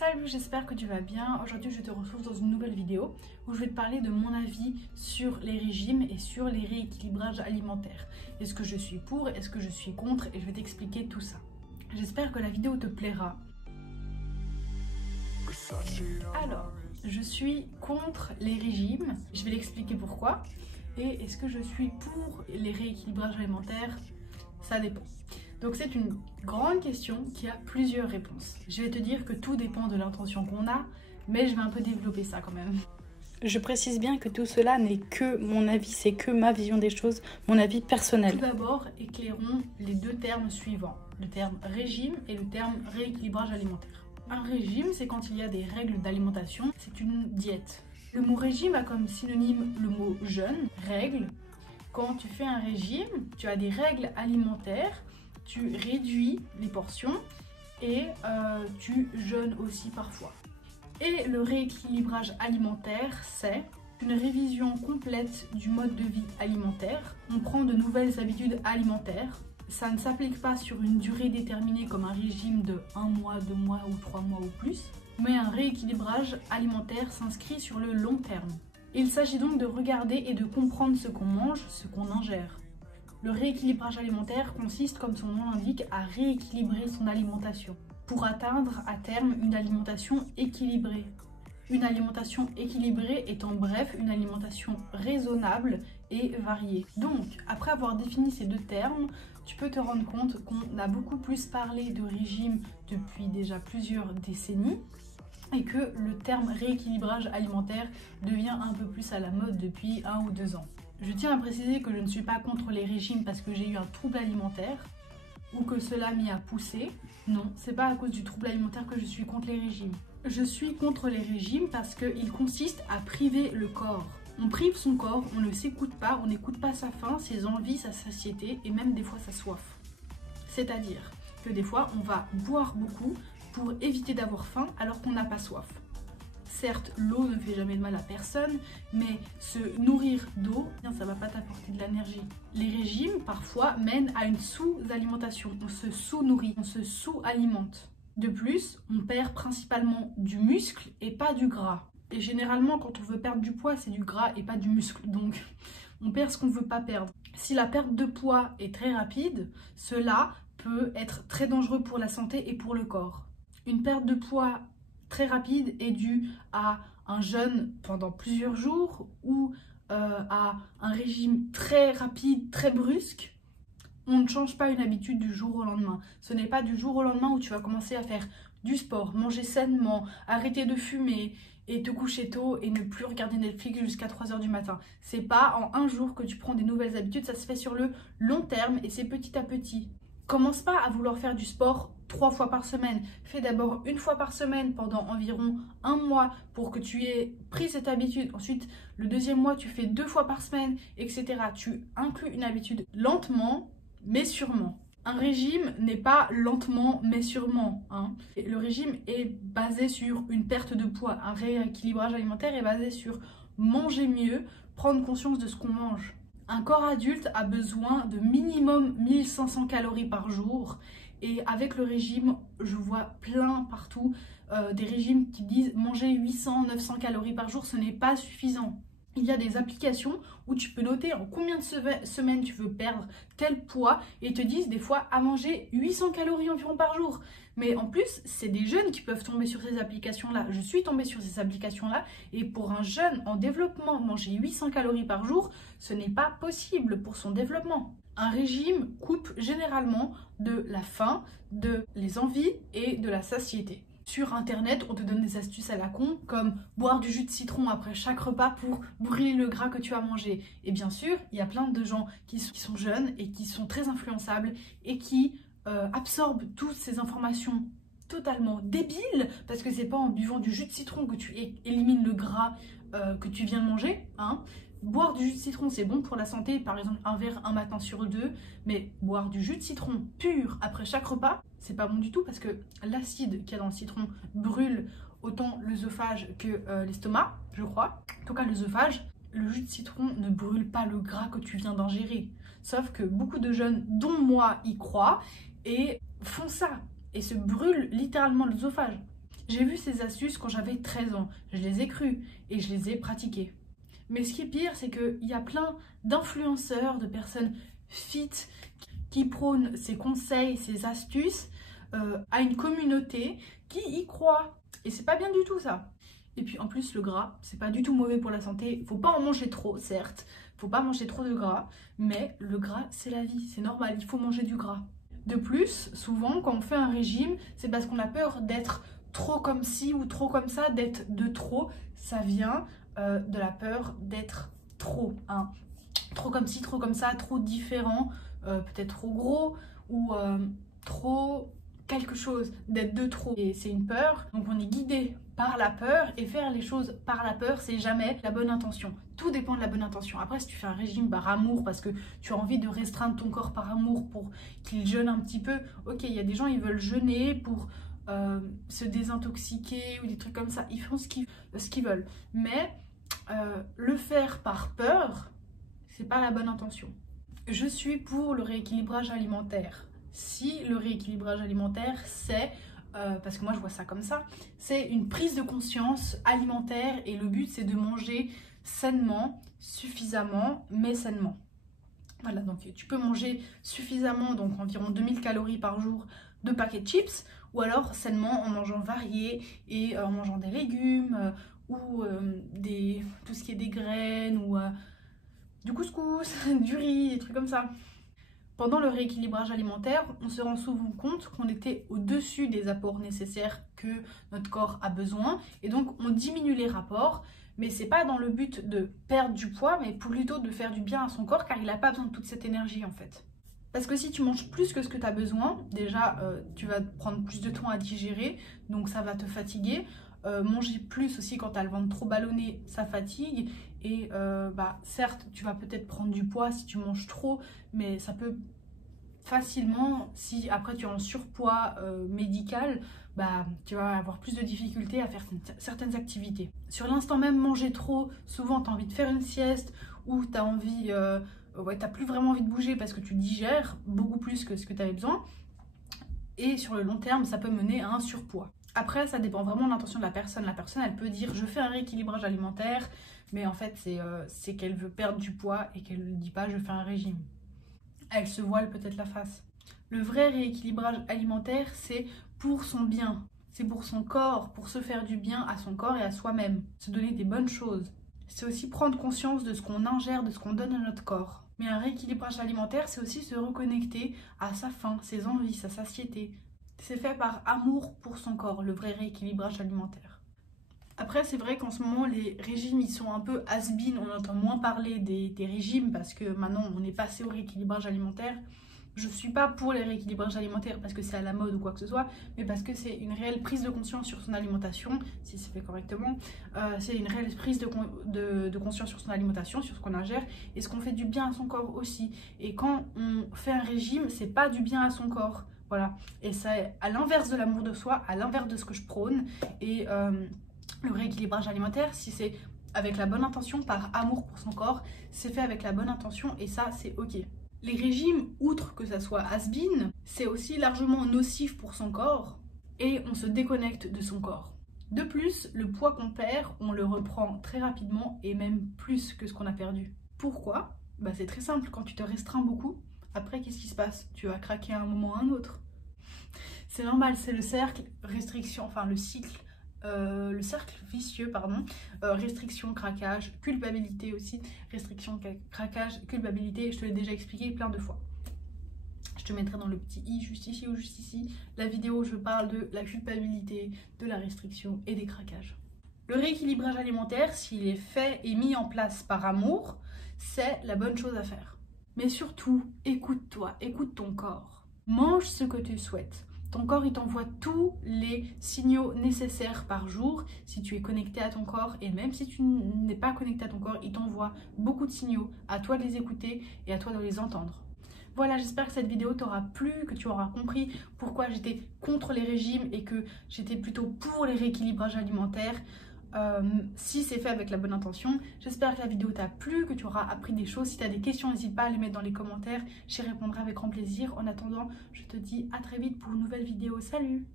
Salut, j'espère que tu vas bien. Aujourd'hui, je te retrouve dans une nouvelle vidéo où je vais te parler de mon avis sur les régimes et sur les rééquilibrages alimentaires. Est-ce que je suis pour, est-ce que je suis contre, et je vais t'expliquer tout ça. J'espère que la vidéo te plaira. Alors, je suis contre les régimes. Je vais l'expliquer pourquoi. Et est-ce que je suis pour les rééquilibrages alimentaires? Ça dépend. Donc c'est une grande question qui a plusieurs réponses. Je vais te dire que tout dépend de l'intention qu'on a, mais je vais un peu développer ça quand même. Je précise bien que tout cela n'est que mon avis, c'est que ma vision des choses, mon avis personnel. Tout d'abord, éclairons les deux termes suivants, le terme régime et le terme rééquilibrage alimentaire. Un régime, c'est quand il y a des règles d'alimentation, c'est une diète. Le mot régime a comme synonyme le mot jeûne, règle. Quand tu fais un régime, tu as des règles alimentaires, tu réduis les portions et tu jeûnes aussi parfois. Et le rééquilibrage alimentaire, c'est une révision complète du mode de vie alimentaire. On prend de nouvelles habitudes alimentaires. Ça ne s'applique pas sur une durée déterminée comme un régime de 1 mois, 2 mois ou 3 mois ou plus, mais un rééquilibrage alimentaire s'inscrit sur le long terme. Il s'agit donc de regarder et de comprendre ce qu'on mange, ce qu'on ingère. Le rééquilibrage alimentaire consiste, comme son nom l'indique, à rééquilibrer son alimentation pour atteindre à terme une alimentation équilibrée. Une alimentation équilibrée est en bref une alimentation raisonnable et variée. Donc, après avoir défini ces deux termes, tu peux te rendre compte qu'on a beaucoup plus parlé de régime depuis déjà plusieurs décennies et que le terme rééquilibrage alimentaire devient un peu plus à la mode depuis 1 ou 2 ans. Je tiens à préciser que je ne suis pas contre les régimes parce que j'ai eu un trouble alimentaire ou que cela m'y a poussé. Non, c'est pas à cause du trouble alimentaire que je suis contre les régimes. Je suis contre les régimes parce qu'ils consistent à priver le corps. On prive son corps, on ne s'écoute pas, on n'écoute pas sa faim, ses envies, sa satiété et même des fois sa soif. C'est-à-dire que des fois on va boire beaucoup pour éviter d'avoir faim alors qu'on n'a pas soif. Certes, l'eau ne fait jamais de mal à personne, mais se nourrir d'eau, ça ne va pas t'apporter de l'énergie. Les régimes, parfois, mènent à une sous-alimentation. On se sous-nourrit, on se sous-alimente. De plus, on perd principalement du muscle et pas du gras. Et généralement, quand on veut perdre du poids, c'est du gras et pas du muscle. Donc, on perd ce qu'on ne veut pas perdre. Si la perte de poids est très rapide, cela peut être très dangereux pour la santé et pour le corps. Une perte de poids très rapide est due à un jeûne pendant plusieurs jours ou à un régime très rapide, très brusque. On ne change pas une habitude du jour au lendemain. Ce n'est pas du jour au lendemain où tu vas commencer à faire du sport, manger sainement, arrêter de fumer et te coucher tôt et ne plus regarder Netflix jusqu'à 3 h du matin. C'est pas en un jour que tu prends des nouvelles habitudes, ça se fait sur le long terme et c'est petit à petit. Commence pas à vouloir faire du sport 3 fois par semaine. Fais d'abord 1 fois par semaine pendant environ 1 mois pour que tu aies pris cette habitude. Ensuite, le 2e mois, tu fais 2 fois par semaine, etc. Tu inclus une habitude lentement, mais sûrement. Un régime n'est pas lentement, mais sûrement. Le régime est basé sur une perte de poids. Un rééquilibrage alimentaire est basé sur manger mieux, prendre conscience de ce qu'on mange. Un corps adulte a besoin de minimum 1500 calories par jour et avec le régime, je vois plein partout des régimes qui disent manger 800-900 calories par jour, ce n'est pas suffisant. Il y a des applications où tu peux noter en combien de semaines tu veux perdre tel poids et te disent des fois à manger 800 calories environ par jour. Mais en plus, c'est des jeunes qui peuvent tomber sur ces applications-là. Je suis tombée sur ces applications-là et pour un jeune en développement, manger 800 calories par jour, ce n'est pas possible pour son développement. Un régime coupe généralement de la faim, de les envies et de la satiété. Sur internet, on te donne des astuces à la con comme boire du jus de citron après chaque repas pour brûler le gras que tu as mangé. Et bien sûr, il y a plein de gens qui sont jeunes et qui sont très influençables et qui absorbent toutes ces informations totalement débiles parce que c'est pas en buvant du jus de citron que tu élimines le gras que tu viens de manger. Boire du jus de citron, c'est bon pour la santé, par exemple un verre un matin sur 2, mais boire du jus de citron pur après chaque repas, c'est pas bon du tout parce que l'acide qu'il y a dans le citron brûle autant l'œsophage que l'estomac, je crois. En tout cas, l'œsophage, le jus de citron ne brûle pas le gras que tu viens d'ingérer. Sauf que beaucoup de jeunes, dont moi, y croient et font ça et se brûlent littéralement l'œsophage. J'ai vu ces astuces quand j'avais 13 ans, je les ai crues et je les ai pratiquées. Mais ce qui est pire, c'est qu'il y a plein d'influenceurs, de personnes fit qui prônent ces conseils, ces astuces à une communauté qui y croit. Et c'est pas bien du tout ça. Et puis en plus le gras, c'est pas du tout mauvais pour la santé. Faut pas en manger trop, certes. Faut pas manger trop de gras. Mais le gras, c'est la vie, c'est normal, il faut manger du gras. De plus, souvent quand on fait un régime, c'est parce qu'on a peur d'être trop comme ci ou trop comme ça, d'être de trop. Ça vient de la peur d'être trop. Hein. Trop comme ci, trop comme ça, trop différent, peut-être trop gros ou trop quelque chose, d'être de trop. Et c'est une peur, donc on est guidé par la peur et faire les choses par la peur, c'est jamais la bonne intention. Tout dépend de la bonne intention. Après, si tu fais un régime par amour parce que tu as envie de restreindre ton corps par amour pour qu'il jeûne un petit peu, ok, il y a des gens ils veulent jeûner pour se désintoxiquer ou des trucs comme ça, ils font ce qu'ils veulent. Mais le faire par peur, c'est pas la bonne intention. Je suis pour le rééquilibrage alimentaire. Si le rééquilibrage alimentaire, c'est, parce que moi je vois ça comme ça, c'est une prise de conscience alimentaire et le but c'est de manger sainement, suffisamment, mais sainement. Voilà, donc tu peux manger suffisamment, donc environ 2000 calories par jour de paquets de chips, ou alors sainement en mangeant varié et en mangeant des légumes ou tout ce qui est des graines ou du couscous, du riz, des trucs comme ça. Pendant le rééquilibrage alimentaire, on se rend souvent compte qu'on était au-dessus des apports nécessaires que notre corps a besoin et donc on diminue les rapports, mais c'est pas dans le but de perdre du poids, mais plutôt de faire du bien à son corps car il n'a pas besoin de toute cette énergie en fait. Parce que si tu manges plus que ce que tu as besoin, déjà tu vas prendre plus de temps à digérer, donc ça va te fatiguer. Manger plus aussi quand tu as le ventre trop ballonné, ça fatigue. Et certes, tu vas peut-être prendre du poids si tu manges trop, mais ça peut facilement, si après tu es en surpoids médical, tu vas avoir plus de difficultés à faire certaines activités. Sur l'instant même, manger trop, souvent tu as envie de faire une sieste ou tu as envie, t'as plus vraiment envie de bouger parce que tu digères beaucoup plus que ce que tu avais besoin. Et sur le long terme, ça peut mener à un surpoids. Après, ça dépend vraiment de l'intention de la personne. La personne, elle peut dire « je fais un rééquilibrage alimentaire », mais en fait, c'est qu'elle veut perdre du poids et qu'elle ne dit pas « je fais un régime ». Elle se voile peut-être la face. Le vrai rééquilibrage alimentaire, c'est pour son bien. C'est pour son corps, pour se faire du bien à son corps et à soi-même. Se donner des bonnes choses. C'est aussi prendre conscience de ce qu'on ingère, de ce qu'on donne à notre corps. Mais un rééquilibrage alimentaire, c'est aussi se reconnecter à sa faim, ses envies, sa satiété. C'est fait par amour pour son corps, le vrai rééquilibrage alimentaire. Après, c'est vrai qu'en ce moment, les régimes, ils sont un peu has-been. On entend moins parler des régimes parce que maintenant, on est passé au rééquilibrage alimentaire. Je ne suis pas pour les rééquilibrages alimentaires parce que c'est à la mode ou quoi que ce soit, mais parce que c'est une réelle prise de conscience sur son alimentation, si c'est fait correctement. C'est une réelle prise de conscience sur son alimentation, sur ce qu'on ingère et ce qu'on fait du bien à son corps aussi. Et quand on fait un régime, c'est pas du bien à son corps. Voilà. Et c'est à l'inverse de l'amour de soi, à l'inverse de ce que je prône. Et le rééquilibrage alimentaire, si c'est avec la bonne intention, par amour pour son corps, c'est fait avec la bonne intention et ça, c'est ok. Les régimes, outre que ça soit has-been, c'est aussi largement nocif pour son corps et on se déconnecte de son corps. De plus, le poids qu'on perd, on le reprend très rapidement et même plus que ce qu'on a perdu. Pourquoi ? C'est très simple, quand tu te restreins beaucoup, après qu'est-ce qui se passe ? Tu vas craquer à un moment ou à un autre. C'est normal, c'est le cercle, restriction, enfin le cycle. Le cercle vicieux, pardon, restriction, craquage, culpabilité aussi, restriction, craquage, culpabilité, je te l'ai déjà expliqué plein de fois. Je te mettrai dans le petit i juste ici ou juste ici la vidéo où je parle de la culpabilité, de la restriction et des craquages. Le rééquilibrage alimentaire, s'il est fait et mis en place par amour, c'est la bonne chose à faire. Mais surtout, écoute-toi, écoute ton corps. Mange ce que tu souhaites. Ton corps, il t'envoie tous les signaux nécessaires par jour si tu es connecté à ton corps. Et même si tu n'es pas connecté à ton corps, il t'envoie beaucoup de signaux. À toi de les écouter et à toi de les entendre. Voilà, j'espère que cette vidéo t'aura plu, que tu auras compris pourquoi j'étais contre les régimes et que j'étais plutôt pour les rééquilibrages alimentaires. Si c'est fait avec la bonne intention. J'espère que la vidéo t'a plu, que tu auras appris des choses. Si tu as des questions, n'hésite pas à les mettre dans les commentaires. J'y répondrai avec grand plaisir. En attendant, je te dis à très vite pour une nouvelle vidéo. Salut!